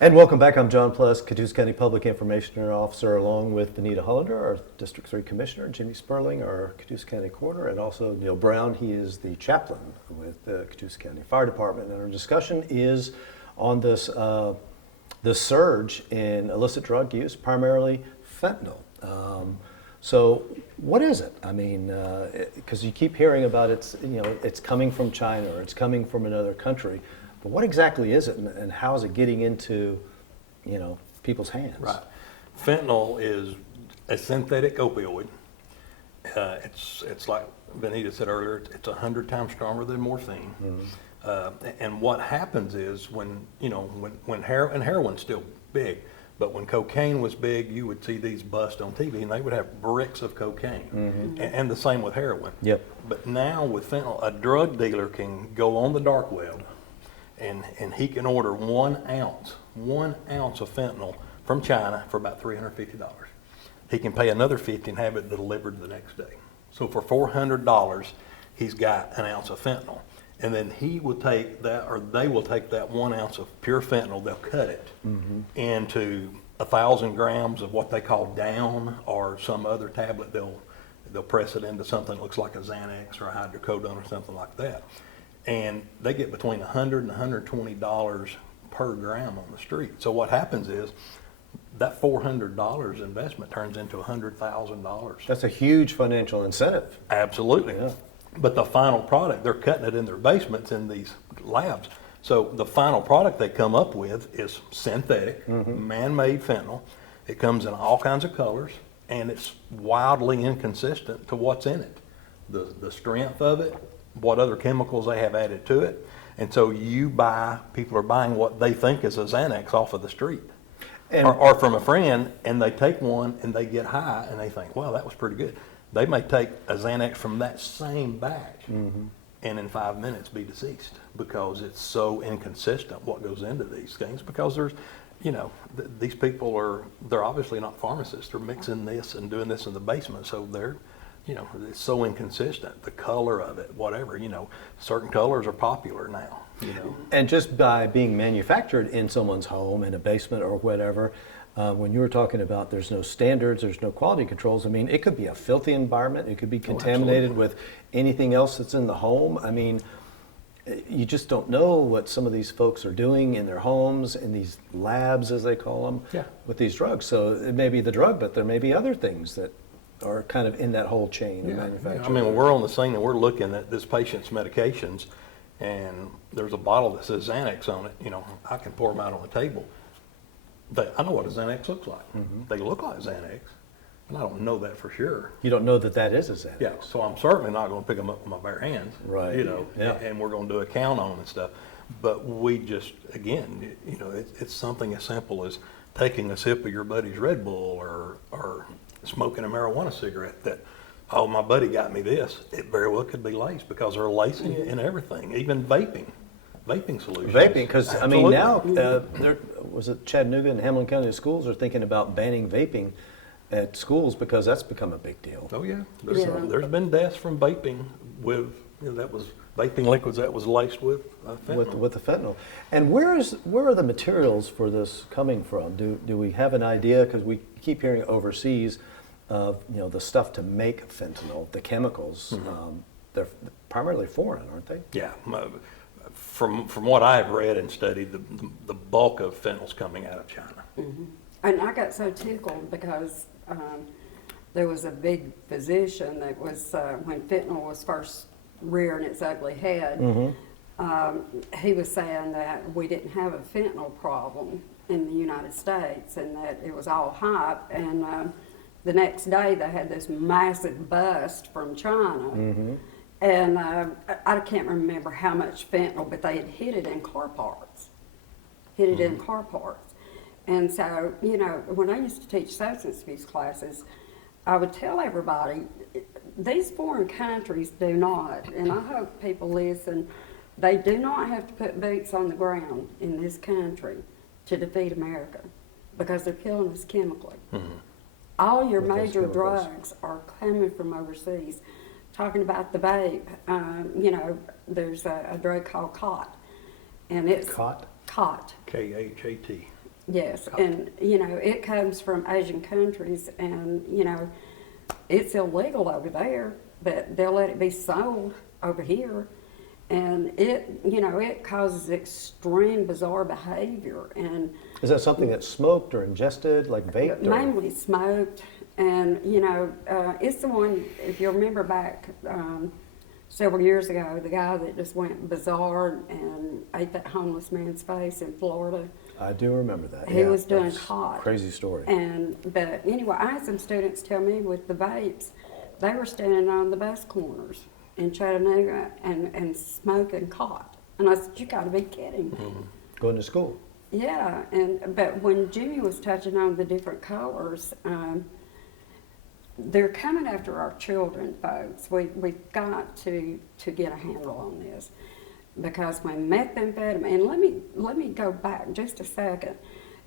And welcome back. I'm John Pless, Catoosa County Public Information Officer, along with Anita Hollander, our District 3 Commissioner, Jimmy Sperling, our Catoosa County Coroner, and also Neil Brown. He is the chaplain with the Catoosa County Fire Department. And our discussion is on this surge in illicit drug use, primarily fentanyl. So what is it? I mean, because you keep hearing about it's coming from China or it's coming from another country. But what exactly is it, and how is it getting into, people's hands? Right. Fentanyl is a synthetic opioid. It's like Benita said earlier. It's 100 times stronger than morphine. Mm-hmm. And what happens is when heroin's still big, but when cocaine was big, you would see these busts on TV, and they would have bricks of cocaine, mm-hmm. and the same with heroin. Yep. But now with fentanyl, a drug dealer can go on the dark web. And he can order 1 ounce of fentanyl from China for about $350. He can pay another $50 and have it delivered the next day. So for $400, he's got an ounce of fentanyl. And then he will take that, or they will take that 1 ounce of pure fentanyl, they'll cut it mm-hmm. into 1,000 grams of what they call down, or some other tablet. They'll press it into something that looks like a Xanax or a hydrocodone or something like that. And they get between $100 and $120 per gram on the street. So what happens is that $400 investment turns into $100,000. That's a huge financial incentive. Absolutely. Yeah. But the final product, they're cutting it in their basements in these labs. So the final product they come up with is synthetic, mm-hmm. man-made fentanyl. It comes in all kinds of colors, and it's wildly inconsistent to what's in it. The strength of it, what other chemicals they have added to it. And so people are buying what they think is a Xanax off of the street or from a friend, and they take one and they get high and they think, well, that was pretty good. They may take a Xanax from that same batch mm-hmm. and in 5 minutes be deceased because it's so inconsistent what goes into these things, because there's, these people they're obviously not pharmacists. They're mixing this and doing this in the basement, so they're, it's so inconsistent, the color of it, whatever, certain colors are popular now, And just by being manufactured in someone's home, in a basement or whatever, when you were talking about there's no standards, there's no quality controls, I mean, it could be a filthy environment, it could be contaminated with anything else that's in the home. I mean, you just don't know what some of these folks are doing in their homes, in these labs, as they call them, with these drugs. So it may be the drug, but there may be other things that are kind of in that whole chain of manufacturing. I mean, when we're on the scene and we're looking at this patient's medications, and there's a bottle that says Xanax on it, I can pour them out on the table. I know what a Xanax looks like. Mm-hmm. They look like Xanax, and I don't know that for sure. You don't know that is a Xanax. Yeah, so I'm certainly not going to pick them up with my bare hands. Right. And we're going to do a count on them and stuff. But we just, again, it's something as simple as taking a sip of your buddy's Red Bull or smoking a marijuana cigarette that, oh, my buddy got me this. It very well could be laced, because they're lacing it in everything, even vaping solutions. Vaping, because I mean now, was it Chattanooga and Hamilton County schools are thinking about banning vaping at schools because that's become a big deal. Oh yeah, there's been deaths from vaping with that was vaping liquids that was laced with fentanyl. With the fentanyl. And where are the materials for this coming from? Do we have an idea? Because we keep hearing overseas of the stuff to make fentanyl, the chemicals. Mm-hmm. They're primarily foreign, aren't they? Yeah. From what I've read and studied, the bulk of fentanyl's coming out of China. Mm-hmm. And I got so tickled because there was a big physician that was, when fentanyl was first rearing its ugly head, mm-hmm. He was saying that we didn't have a fentanyl problem in the United States and that it was all hype. And the next day they had this massive bust from China. Mm-hmm. And I can't remember how much fentanyl, but they had hid it in car parts. And so, when I used to teach substance abuse classes, I would tell everybody, these foreign countries do not, and I hope people listen, they do not have to put boots on the ground in this country to defeat America, because they're killing us chemically. Mm-hmm. All your major drugs are coming from overseas. Talking about the vape, there's a drug called COT, and it's COT. COT. K-H-A-T. Yes, and you know, it comes from Asian countries, and you know, it's illegal over there, but they'll let it be sold over here, and it, you know, it causes extreme bizarre behavior, and Is that something that's smoked or ingested, like vaped? Or? mainly smoked, and you know, it's the one. If you remember back several years ago, the guy that just went bizarre and ate that homeless man's face in Florida. I do remember that. He was doing that's hot. Crazy story. But anyway, I had some students tell me with the vapes, they were standing on the bus corners in Chattanooga and smoking cot. And I said, you got to be kidding me. Going to school. Yeah, but when Jimmy was touching on the different colors, they're coming after our children, folks. We've got to get a handle on this. Because when methamphetamine, and let me go back just a second.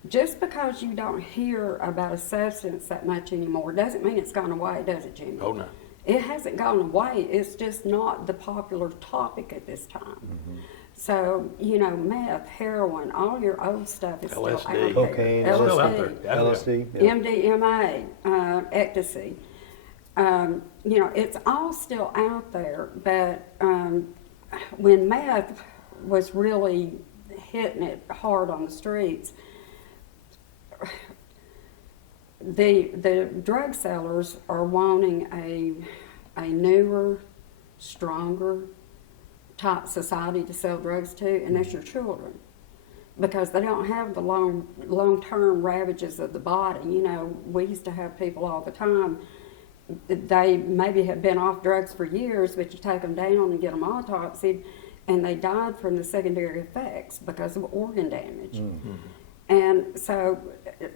Just because you don't hear about a substance that much anymore doesn't mean it's gone away, does it, Jimmy? Oh, no. It hasn't gone away. It's just not the popular topic at this time. Mm-hmm. So, you know, meth, heroin, all your old stuff is still out LSD. there. Cocaine. It's still out LSD, there. Yeah, LSD. Yeah. MDMA, ecstasy. You know, it's all still out there, but when meth was really hitting it hard on the streets, the drug sellers are wanting a newer, stronger type society to sell drugs to, and that's your children. Because they don't have the long-term ravages of the body. You know, we used to have people all the time, they maybe have been off drugs for years, but you take them down and get them autopsied, and they died from the secondary effects because of organ damage. Mm-hmm. And so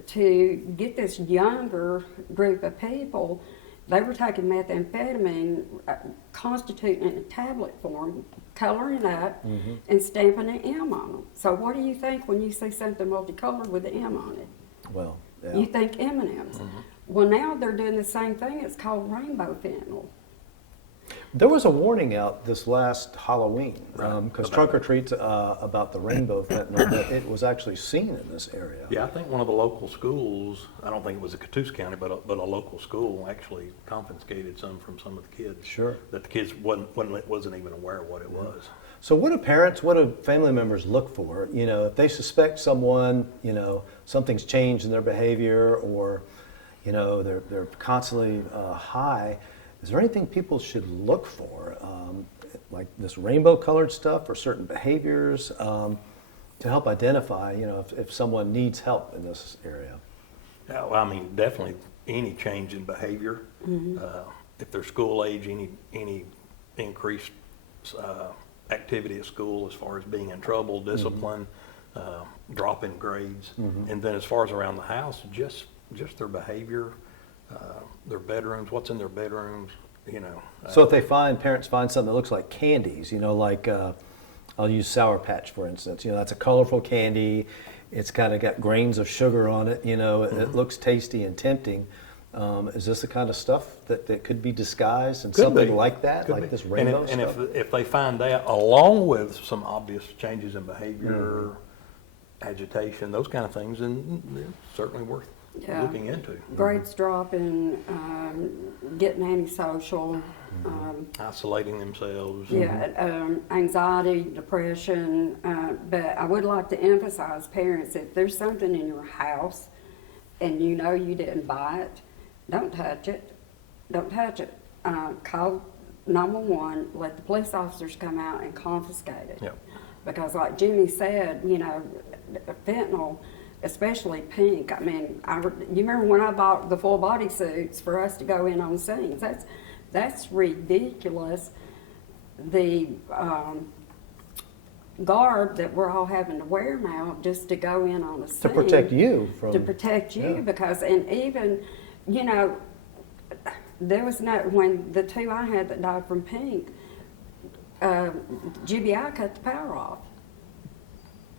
to get this younger group of people, they were taking methamphetamine, constituting it in tablet form, coloring it up, and stamping an M on them. So what do you think when you see something multicolored with an M on it? Well, yeah. You think M&Ms. Well, now they're doing the same thing. It's called rainbow fentanyl. There was a warning out this last Halloween Right. because Trunk or Treats about the rainbow fentanyl that it was actually seen in this area. Yeah, I think one of the local schools, I don't think it was a Catoosa County, but a local school actually confiscated some from some of the kids. Sure. That the kids wasn't even aware of what it was. So what do family members look for? You know, if they suspect someone, you know, something's changed in their behavior, or, you know, they're constantly high. Is there anything people should look for, like this rainbow-colored stuff or certain behaviors, to help identify, you know, if someone needs help in this area? Yeah, well, I mean, definitely any change in behavior. If they're school age, any increased activity at school as far as being in trouble, discipline, dropping grades, and then as far as around the house, just their behavior. Their bedrooms, what's in their bedrooms, you know. So if parents find something that looks like candies, you know, like I'll use Sour Patch for instance. You know, that's a colorful candy. It's kind of got grains of sugar on it. You know, it looks tasty and tempting. Is this the kind of stuff that could be disguised and Could something be. like that, Could like be. this rainbow and stuff? if they find that, along with some obvious changes in behavior, agitation, those kind of things, then they're certainly worth looking into. Grades dropping, getting antisocial, Isolating themselves. anxiety, depression. But I would like to emphasize, parents, if there's something in your house and you know you didn't buy it, don't touch it. Don't touch it. Call 911, let the police officers come out and confiscate it. Yep. Because like Jimmy said, you know, fentanyl, especially pink. I mean, you remember when I bought the full body suits for us to go in on scenes? That's ridiculous. The garb that we're all having to wear now just to go in on a scene. To protect you from... To protect you, Yeah. because, and even, you know, there was no, when the two I had that died from pink, GBI cut the power off.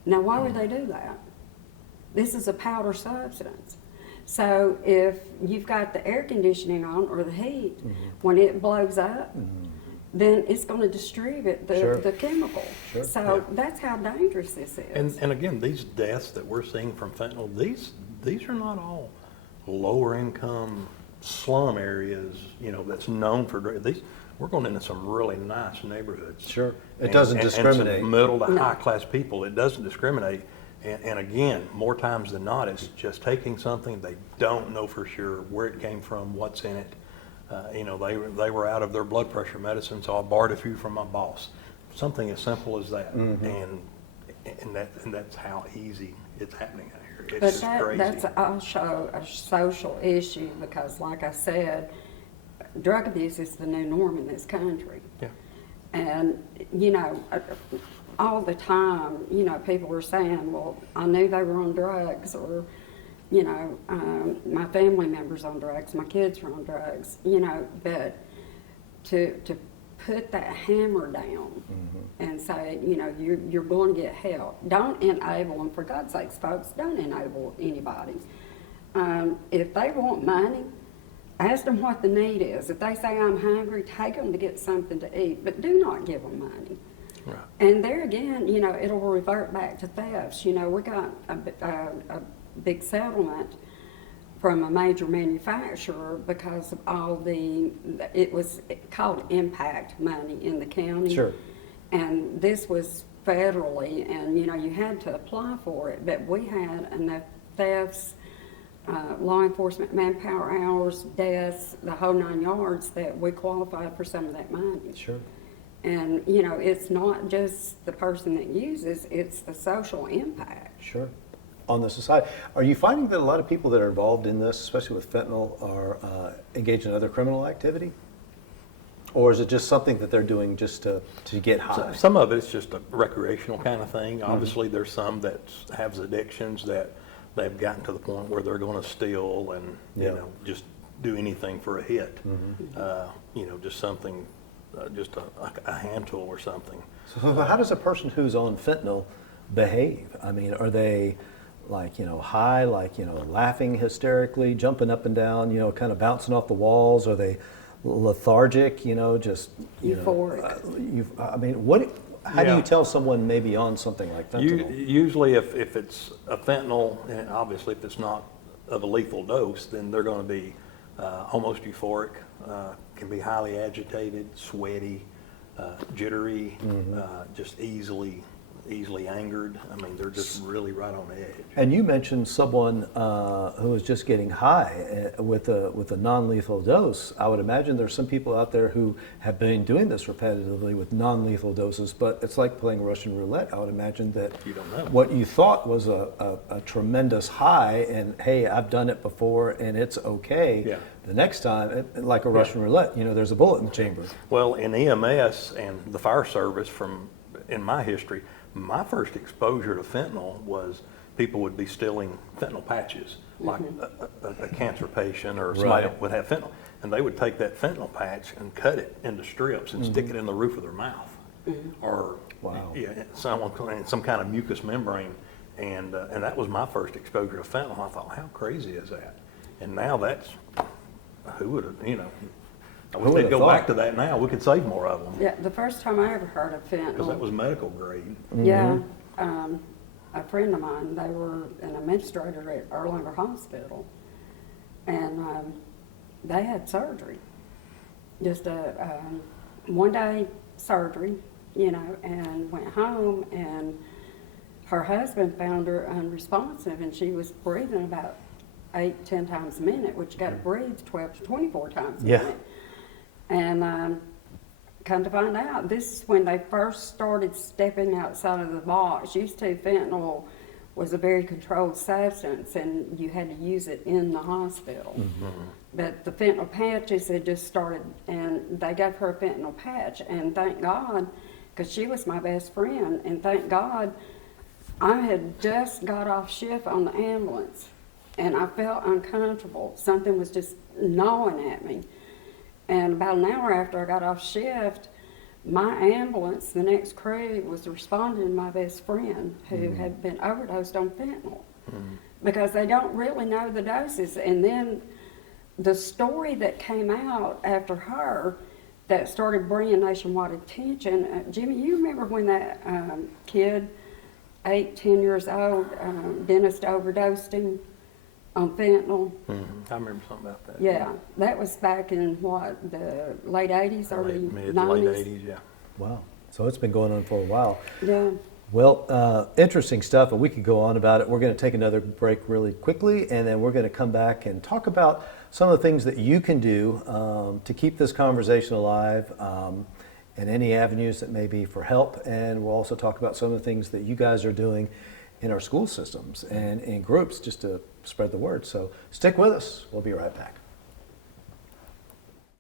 Now, why would they do that? This is a powder substance. So if you've got the air conditioning on or the heat, when it blows up, then it's going to distribute Sure. the chemical. Sure. So that's how dangerous this is. And again, these deaths that we're seeing from fentanyl, these are not all lower income slum areas, that's known for drug. We're going into some really nice neighborhoods. Sure. It doesn't discriminate. And some middle to high class people. It doesn't discriminate. And again, more times than not, it's just taking something they don't know for sure where it came from, what's in it. They were out of their blood pressure medicine, so I borrowed a few from my boss. Something as simple as that, and that's how easy it's happening out here. It's But just crazy. that's also a social issue because, like I said, drug abuse is the new norm in this country. Yeah. And, all the time, people were saying, well, I knew they were on drugs, or, my family members on drugs, my kids were on drugs, but to put that hammer down and say, you're going to get help. Don't enable them, for God's sakes, folks, don't enable anybody. If they want money, ask them what the need is. If they say, I'm hungry, take them to get something to eat, but do not give them money. Right. And there again, it'll revert back to thefts. We got a big settlement from a major manufacturer because of all it was called impact money in the county. Sure. And this was federally, and you had to apply for it, but we had enough thefts, law enforcement manpower hours, deaths, the whole 9 yards, that we qualified for some of that money. Sure. And, it's not just the person that uses, it's the social impact. Sure. On the society. Are you finding that a lot of people that are involved in this, especially with fentanyl, are engaged in other criminal activity? Or is it just something that they're doing just to get high? Some of it's just a recreational kind of thing. Obviously, there's some that have addictions that they've gotten to the point where they're going to steal and just do anything for a hit. Just something, just a hand tool or something. So how does a person who's on fentanyl behave? I mean, are they high, laughing hysterically, jumping up and down, kind of bouncing off the walls? Are they lethargic, just Euphoric. How do Yeah. you tell someone maybe on something like fentanyl? Usually if it's a fentanyl, and obviously if it's not of a lethal dose, then they're going to be almost euphoric, can be highly agitated, sweaty, jittery, just easily angered. I mean, they're just really right on edge. And you mentioned someone who was just getting high with a non-lethal dose. I would imagine there's some people out there who have been doing this repetitively with non-lethal doses, but it's like playing Russian roulette. I would imagine that You don't know. what you thought was a tremendous high, and hey, I've done it before and it's okay. Yeah. The next time, like a Russian roulette, there's a bullet in the chamber. Well, in EMS and the fire service, in my history, my first exposure to fentanyl was people would be stealing fentanyl patches, like a cancer patient or somebody Right. would have fentanyl, and they would take that fentanyl patch and cut it into strips and stick it in the roof of their mouth, or Wow. some kind of mucous membrane, and that was my first exposure to fentanyl. I thought, how crazy is that? And now that's who would have, I wish would they'd have go thought? back to that now. We could save more of them. Yeah, the first time I ever heard of Because that fentanyl, was medical grade. yeah, a friend of mine, they were an administrator at Erlanger Hospital, and they had surgery, just a one-day surgery, and went home, and her husband found her unresponsive, and she was breathing about 8-10 times a minute, which you got to breathe 12 to 24 times a Yeah. minute. And come to find out, this is when they first started stepping outside of the box. Used to, fentanyl was a very controlled substance, and you had to use it in the hospital. But the fentanyl patches had just started, and they gave her a fentanyl patch, and thank God, because she was my best friend, and thank God, I had just got off shift on the ambulance, and I felt uncomfortable. Something was just gnawing at me. And about an hour after I got off shift, my ambulance, the next crew, was responding to my best friend who had been overdosed on fentanyl. Because they don't really know the doses. And then the story that came out after her, that started bringing nationwide attention. Jimmy, you remember when that kid, 8, 10 years old, dentist overdosed him on fentanyl? I remember something about that. Yeah, that was back in what, the late 80s, early Mid 90s? to late 80s, yeah. Wow. So it's been going on for a while. Yeah. Well, interesting stuff, and we could go on about it. We're going to take another break really quickly, and then we're going to come back and talk about some of the things that you can do to keep this conversation alive, and any avenues that may be for help. And we'll also talk about some of the things that you guys are doing in our school systems and in groups just to spread the word. So stick with us. We'll be right back.